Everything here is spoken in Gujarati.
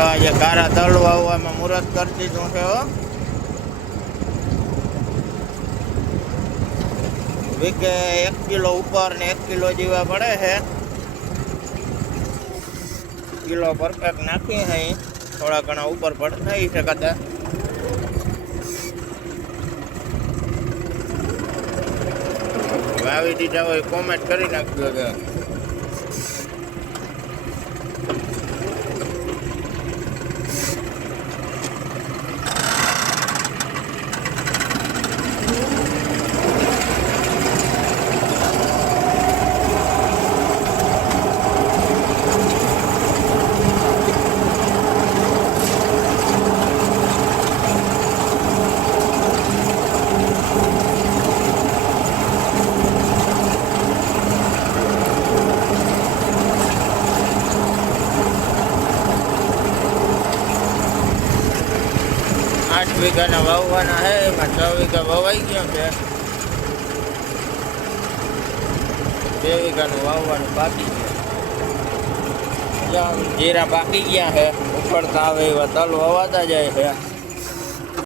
હાલો આજે કારા તલ વાવવામાં મુહૂર્ત કરી દીધું છે હો. વીકે 1 કિલો ઉપર ને 1 કિલો જેવા પડે છે. કિલો પરફેક્ટ નાખી છે, થોડા ઘણા ઉપર પડતા થઈ શકતા. વાવી દીધા હોય કોમેન્ટ કરી નાખજો કે વીઘાના વાવવાના છે, એમાં 6 વીઘા વવાઈ ગયો છે. 2 વીઘાનું વાવવાનું બાકી છે. જીરા બાકી ગયા છે, ઉખડતા આવે એવા તલ વવાતા જાય છે.